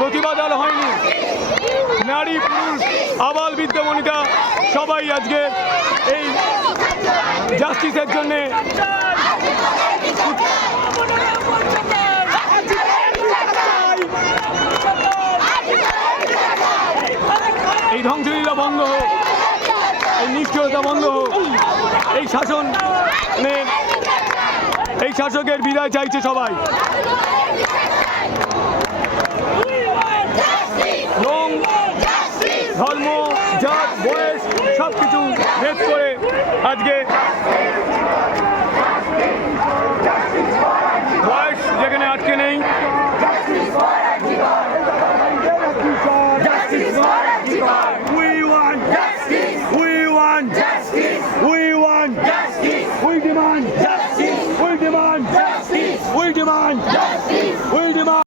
প্রতিবাদ আর হয়নি। নারী পুরুষ আবাল বৃদ্ধ বনিতা সবাই আজকে এই জাস্টিসের জন্য এই ধ্বংসলীলা বন্ধ হোক, এই নিষ্ঠুরতা বন্ধ হোক, এই শাসনের এই শাসকের বিদায় চাইছে সবাই। রং, ধর্ম, জাত, বয়স সব কিছু ভেদ করে আজকে বয়স যেখানে আটকে নেই, we want justice, we want justice, we want justice, we demand justice.